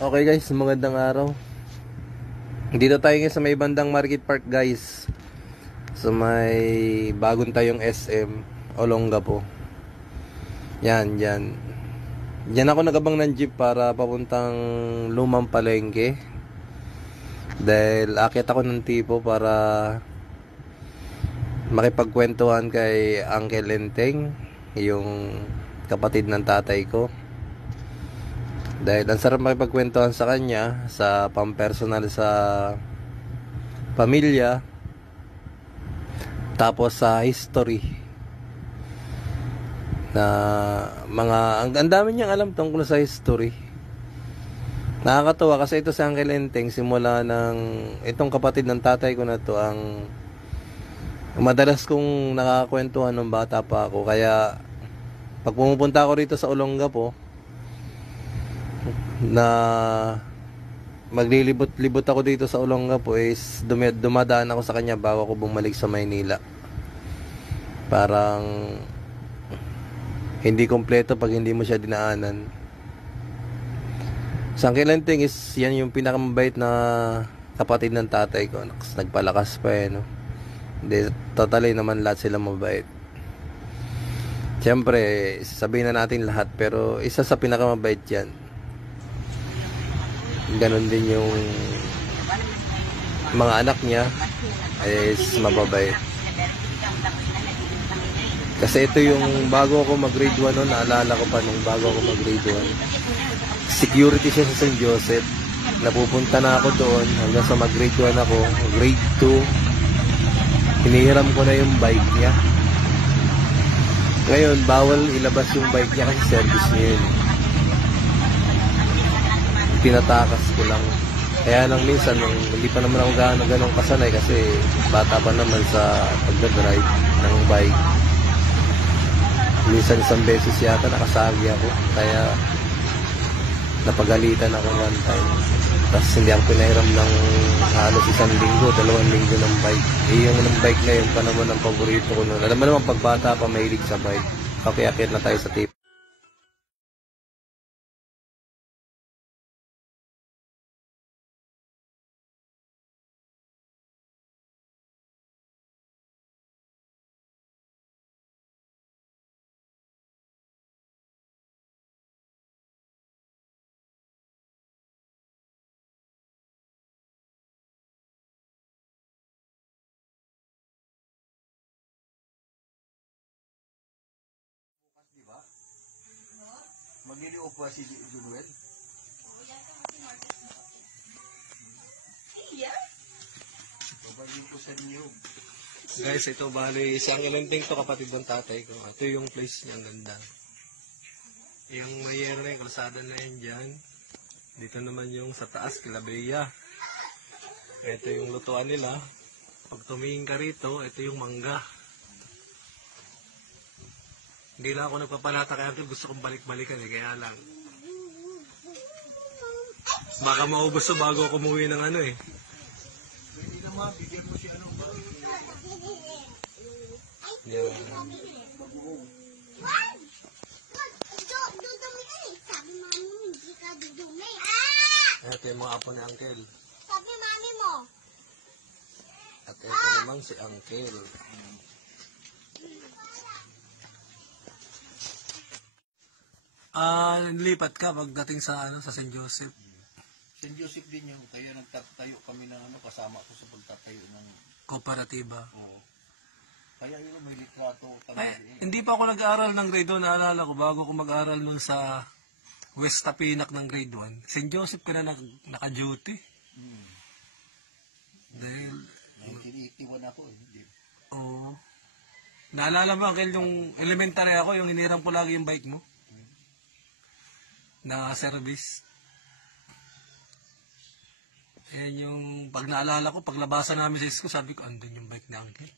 Okay guys, magandang araw. Dito tayo ngayon sa may bandang Market Park guys. Sa may bagong tayong SM Olongapo. Yan, yan. Diyan ako nagabang ng jeep para papuntang Lumang Palengke. Dahil akit ako ng tipo para makipagkwentuhan kay Uncle Lenteng, yung kapatid ng tatay ko. Dahil ang sarap makipagkwentuhan sa kanya, sa pampersonal sa pamilya, tapos sa history na ang dami niyang alam tungkol sa history. Nakakatuwa kasi ito si Uncle Lenteng, simula ng itong kapatid ng tatay ko na to ang madalas kong nakakakwentuhan nung bata pa ako. Kaya pag pumupunta ako rito sa Olongapo na maglilibot-libot ako dito sa Olongapo, is dumadaan ako sa kanya bago ako bumalik sa Maynila. Parang hindi kompleto pag hindi mo siya dinaanan. Sa Uncle Lenteng is yan yung pinakamabait na kapatid ng tatay ko. Nagpalakas pa no. Hindi, totally naman lahat sila mabait. Siyempre, sasabihin na natin lahat, pero isa sa pinakamabait yan. Ganon din yung mga anak niya is mababait. Kasi ito yung bago ako mag-grade 1 noon, naalala ko pa nung bago ako mag-grade 1. Security siya sa St. Joseph. Napupunta na ako doon hanggang sa mag-grade 1 ako. Grade 2, hinihiram ko na yung bike niya. Ngayon, bawal ilabas yung bike niya kasi service niya yun. Tinatakas ko lang. Kaya lang minsan, hindi pa naman ako ganong kasanay kasi bata pa naman sa pagdadrive ng bike. Minsan isang beses yata nakasagi ako, kaya napagalitan ako one time. Tapos hindi ako pinahiram ng halos 1 linggo, 2 linggo ng bike. Yung ng bike na yun pa naman ang paborito ko noon. Alam mo naman pagbata pa mahilig sa bike. Pakiakit na tayo sa tip. Diba? Magliliw pa si Junuel. Tubagin ko sa niyo. Guys, ito bali, si Uncle Lenteng to, kapatid ng tatay ko. Ito yung place niya, ang ganda. Yung mayero na yung kalsada na yan dyan. Dito naman yung sa taas, Kilabeya. Ito yung lutuan nila. Pag tumingin ka rito, ito yung mangga. Hindi lang ako nagpapalata kaya gusto kong balik-balikan kaya lang. Baka maubos so bago ako umuwi ng ano eh. Hindi naman, bigyan mo si anong ba? Yeah. Ito yung mga apo ni Uncle. Sabi mami mo. At ito naman si Uncle. Nilipat ka pagdating sa sa St. Joseph. St. Joseph din yung, kaya nagtatayo kami ng kasama ko sa pagtatayo ng Kooperatiba. Kaya yun may litrato Ay, hindi pa ako nag-aaral ng grade 1. Naalala ko, bago ako mag-aaral nun sa West Tapinak ng grade 1, St. Joseph ka na naka-duty. Dahil, 1981 ako eh. oo. Naalala mo, Uncle, yung elementary ako, yung hiniram ko lagi yung bike mo? Na service. Ayan yung, pag naalala ko, paglabasan namin sa school, sabi ko, andun yung bike na Uncle.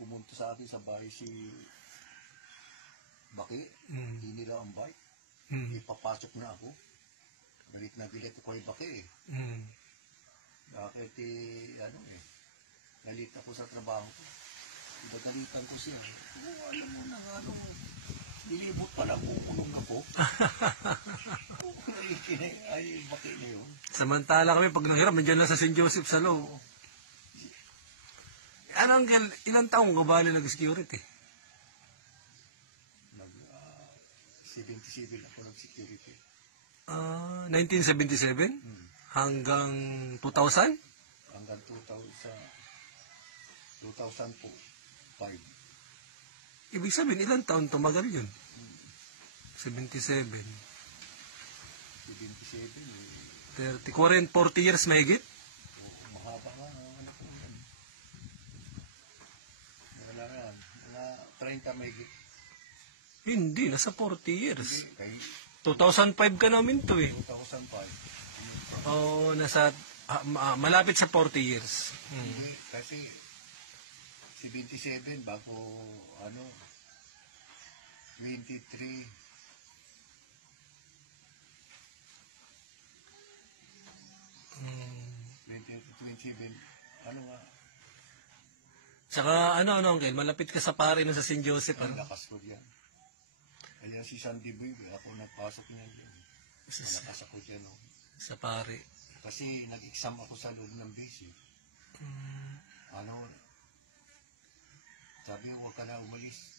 Pumunta sa akin sa bahay si Baki, hindi nila ang bike. Ipapasok na ako. Galit na galit ko kay Baki eh. Bakit galit ako sa trabaho ko. Gagalitan ko siya. Nilibot pala kukulong ako. Ay, bakit na yun? Samantala kami, pag nanghiram, nandiyan lang sa St. Joseph sa loob. Ano, Uncle, ilang taong ka ba nag-security? 77 ako nag-security. 1977? Hanggang 2000? Hanggang 2005. Ibig sabihin, ilang taon tumagal yun? 77. 77. 40 years may higit? Mahaba nga. Wala yan. Wala 30 may higit. Hindi, nasa 40 years. Kay 2005 ka namin to eh. 2005. Oo, nasa, malapit sa 40 years. Hindi, kasi 77 bago 23. Hmm. 27. Ano nga? Saka Uncle, malapit ka sa pare na sa St. Joseph. Ang Ano? lakas ko diyan. Kaya si Sandy Boy, ako nagpasok niya diyan. Malakas ako diyan. No? Sa pare. Kasi nag-exam ako sa loob ng BC. Sabi mo, huwag ka na umalis.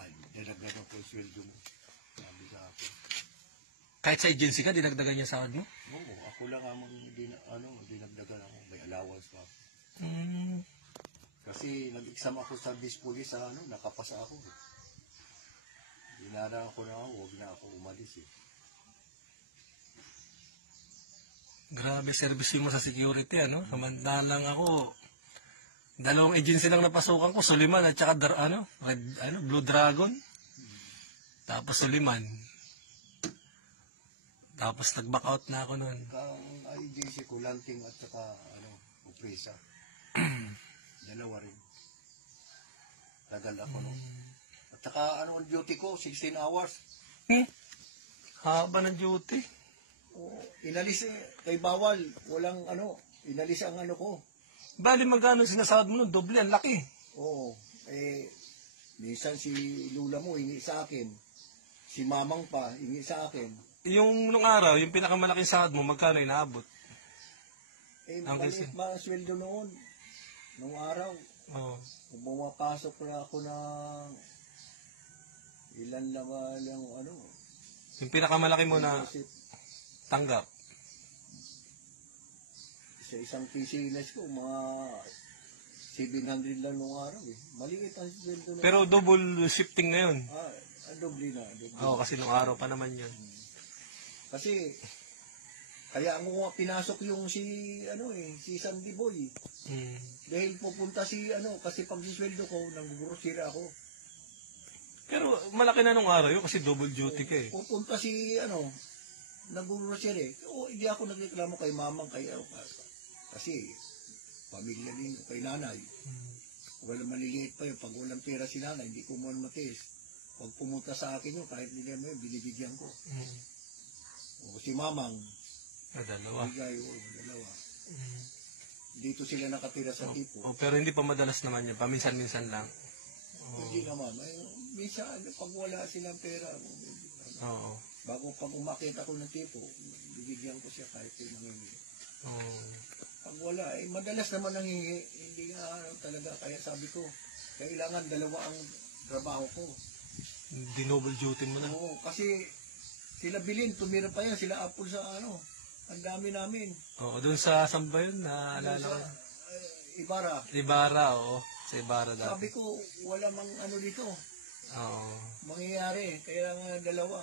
Ay, dinagdagan ko yung sweldo mo. Sabi sa akin. Kahit sa agency ka, dinagdagan niya sahod mo? Oo, ako lang ang dinagdagan ako. May allowance pa ako. Kasi nag-exam ako sa Police sa nakapasa ako. Dinarang ako na huwag na ako umalis eh. Grabe servicing mo sa security, ano? Samantalang ako, dalawang agency lang napasukan ko, Suliman at saka Blue Dragon. Tapos Suliman. Tapos nag-back out na ako noon. Ang agency ko, Lanting at saka Opresa. Dalawa rin. Tagal ako, no? At saka ang duty ko, 16 hours. Haba ng duty. Oo, inalis kay bawal. Walang inalis ang ko. Bali magkano sinasahod mo nun? Doble, ang laki. Oo, minsan si Lula mo hingi sa akin. Si Mamang pa hingi sa akin. Yung nung araw, yung pinakamalaking sahod mo, magkano inaabot? Maliit ba ang sweldo noon? Nung araw. Oo. Kung pumapasok na ako ng ilan naman yung Yung pinakamalaki mo na tanggap. Sa isang PCNS ko, mga 700 lang nung araw eh. Maliit ang sweldo noon. Pero double shifting na yun. Doble na. Oo, kasi nung araw pa naman yun. Kasi, kaya mo pinasok yung si Sandy Boy. Dahil pupunta kasi pag sweldo ko, nag-grocery ako. Pero malaki na nung araw yun kasi double duty ka eh. Pupunta si, nag-grocery. Hindi ako nagreklamo kay mamang, kasi, pamilya din ko kay nanay. Wala maliliit pa yun. Pag walang pera si nanay, hindi ko mo matiis. Pag pumunta sa akin yun, kahit hindi mo yun, binibigyan ko. O si mamang, dalawa. bigay, dalawa. Dito sila nakatira sa tipo. Pero hindi pa madalas naman yan. Paminsan-minsan lang. Hindi naman. Minsan, pag wala silang pera, Oo. bago pag umakit ako ng tipo, bibigyan ko siya kahit nangingi. Oo. Pag wala, madalas naman nangingi. Hindi nga talaga. Kaya sabi ko, kailangan dalawa ang trabaho ko. Dinoble duty mo na. Oo, kasi sila Bilin, tumira pa yan. Sila Apple sa ang dami namin. Oo, doon sa samba yun, naalala ko. Ibarra. Ibarra, oo. Sa Ibarra dati. Sabi ko, wala mang dito. Oo. Mangyayari. Kaya nga dalawa.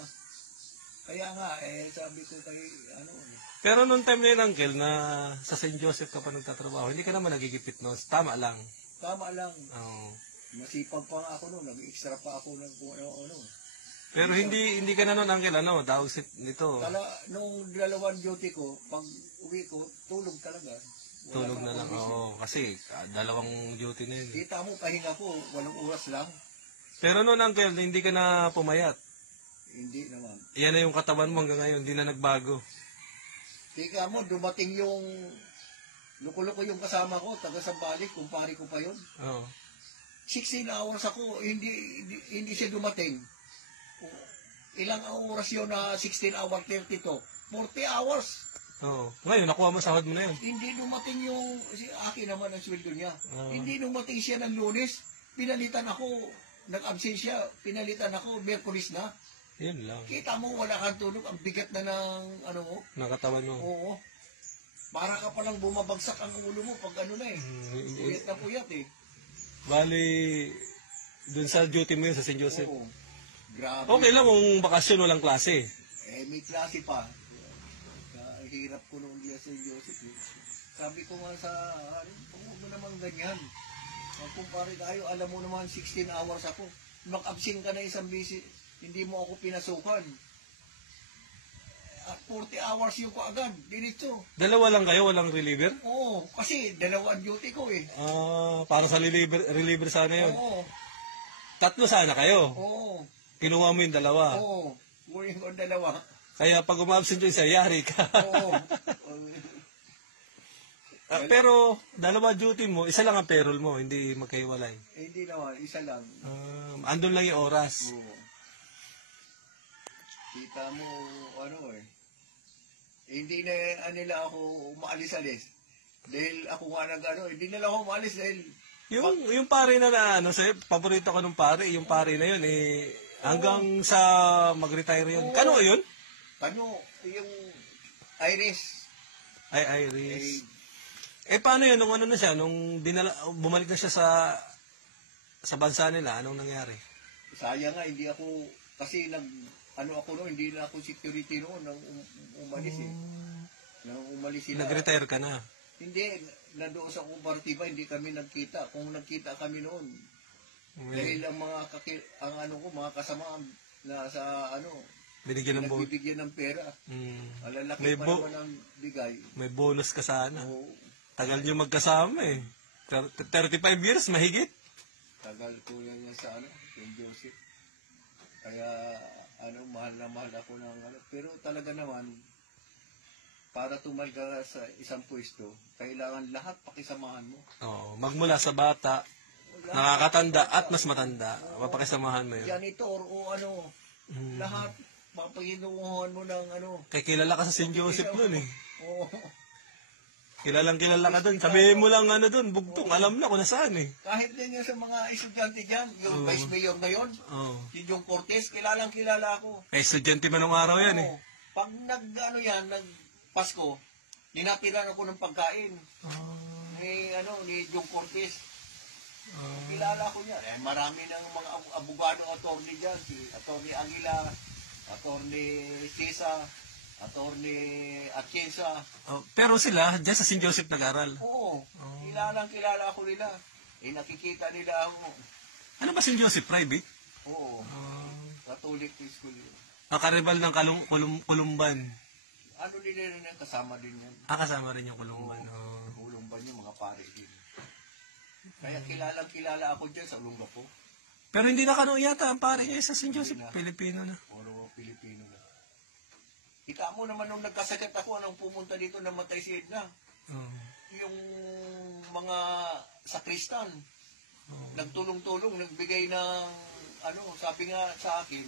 Kaya nga, sabi ko kay, Pero noong time na yun, Uncle, na sa St. Joseph ka pa nagtatrabaho, hindi ka naman nagigipit noon. Tama lang. Tama lang. Oo. Masipag pa nga ako noon. Nag-extra pa ako ng kung ano. Pero hindi ka na noon, Uncle, tawag nito. Nung dalawang duty ko, pag uwi ko, tulog talaga. Tulog na lang, oo. Kasi dalawang duty na yun. Kita mo, pahinga ko, walang oras lang. Pero noon, Uncle, hindi ka na pumayat. Hindi naman. Yan na yung katawan mo hanggang ngayon, hindi na nagbago. Tika mo, dumating yung loko-loko yung kasama ko, taga Sambales, kumpare ko pa yun. Oo. 16 hours ako, hindi siya dumating. Ilang oras yun na 16 hour 32? 40 hours. Oo. Ngayon, nakuha mo sahod mo na yun. Hindi dumating yung, akin naman ang sweldo niya. Ah. Hindi dumating siya ng Lunes, pinalitan ako, nag-absent siya, pinalitan ako, Merkulis na. Yun lang. Kita mo, wala kang tulog, ang bigat na ng, ano mo. Nakatawan mo. Oo. Para ka palang bumabagsak ang ulo mo pag ano na eh. Puyat na puyat eh. Bali, dun sa duty mo yun sa St. Joseph. Oo. Grabe. Okay lang kung bakasyon, walang klase. May klase pa. Hirap ko noon diya sa Joseph. Eh. Sabi ko nga sa, huwag mo naman ganyan. Kumpare tayo, alam mo naman 16 hours ako. Mag-absent ka na isang bisis, hindi mo ako pinasukan. At 40 hours yung ko agad, dinito. Dalawa lang kayo, walang reliever? Oo, kasi dalawa ang duty ko eh. Para sa reliever sana yun. Oo, Tatlo sana kayo. oo, Kinuha mo yung dalawa. oo. Kunin ko ang dalawa. Kaya pag umabsent yung isa, yari ka. Oo. Pero, dalawa duty mo, isa lang ang payroll mo, hindi magkaiwalay. Hindi naman, isa lang. Andun lang yung oras. Oo. Kita mo, ano eh. Hindi na nila ako umaalis-alis. Dahil ako nga hindi nila ako umaalis dahil Yung pare na sa'yo, paborito ko nung pare, yung pare na yun, hanggang sa mag-retire yun. Kano yun? yung Iris. Ay, Iris. Paano yun, nung ano na siya, nung bumalik na siya sa bansa nila, anong nangyari? Sayang nga, hindi ako, kasi hindi na ako security noon nang umalis eh. Nang umalis sila. Nag-retire ka na? Hindi, nandoon sa Kubartiba, hindi kami nagkita. Kung nagkita kami noon, dahil ang mga kasama na sa binigyan ng bonus. nagbibigyan ng pera. Alalaki May pa naman ang bigay. May bonus ka sana. Oo, Tagal niyo magkasama eh. 35 years, mahigit. tagal ko yan sa St. Joseph. Kaya, mahal na mahal ako ng Pero talaga naman, para tumalga sa isang pwesto, kailangan lahat pakisamahan mo. Oo, magmula sa bata, nakakatanda at mas matanda, mapakisamahan mo yun. Janitor o lahat, papaginuhan mo ng Kaya kilala ka sa St. Joseph nun eh. Oo. Kilalang kilala ka dun. Sabihin mo lang dun, bugtong, alam na kung nasaan eh. Kahit din yung sa mga estudyante dyan, yung vice mayor ngayon, Oo. si Jong Cortez, kilalang kilala ako. Estudyante man nung araw yan eh. Oo. Pag nag-Pasko, ninatiran ako ng pagkain. Ni Jong Cortez. Kilala ko niya. Marami ng mga abogado, attorney dyan. Si Attorney Aguila, Attorney Cisa, Attorney Atienza. Pero sila, dyan sa St. Joseph nag-aral. Oo. Kilala ko nila. Nakikita nila ako. Ano ba St. Joseph? Private? Oo. Catholic school yun. Karibal ng Kulumban. Nila rin yan, kasama din yan. Kasama rin yung Kulumban. Ulumban yung mga pare din. Kaya kilala ako dyan sa Olonga po. Pero hindi na yata ang pare niya sa St. Joseph. Pilipino na. Puro Pilipino na. Kita mo naman nung nagkasakit ako, anong pumunta dito, namatay si Edna. Yung mga sakristan, nagtulong-tulong, nagbigay ng, sabi nga sa akin,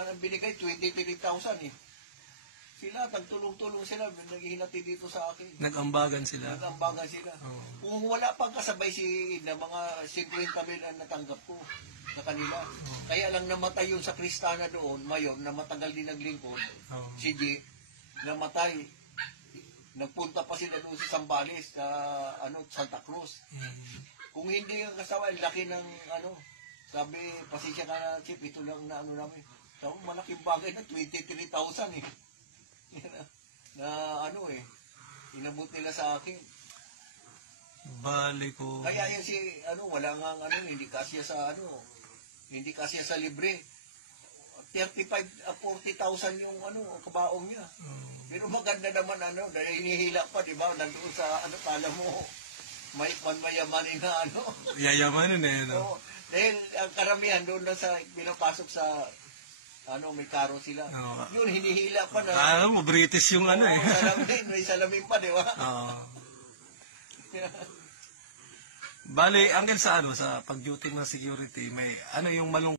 ang binigay, 23,000 eh. Sila, nagtulong-tulong sila, naghihinati dito sa akin. Nag-ambagan sila. Nag-ambagan sila. Kung wala pang kasabay si Edna, mga 50 kami na natanggap ko sa kanila. Kaya lang namatay yung sakristana doon, mayor, na matagal din naglingkod, si G, namatay. Nagpunta pa sila doon sa Zambales, sa Santa Cruz. Kung hindi yung kasama, laki ng sabi, pasensya ka na, Chip, ito lang na namin. Sabi, malaking bagay na, 23,000 eh. Inabot nila sa akin. Bali ko. Kaya yung wala nga hindi kasya sa libre. 40,000 yung kabaong niya. Pero maganda naman dahil hinihila pa, di ba? Nandoon sa kala mo, may panmayamanin na Yayamanin eh, So, dahil ang karamihan doon sa pinapasok sa may karo sila. Yun, hinihila pa na. Alam mo, British yung Salamin, may salamin pa, di ba? Bali, Uncle, sa ano, sa pag-duty ng security, may ano yung malung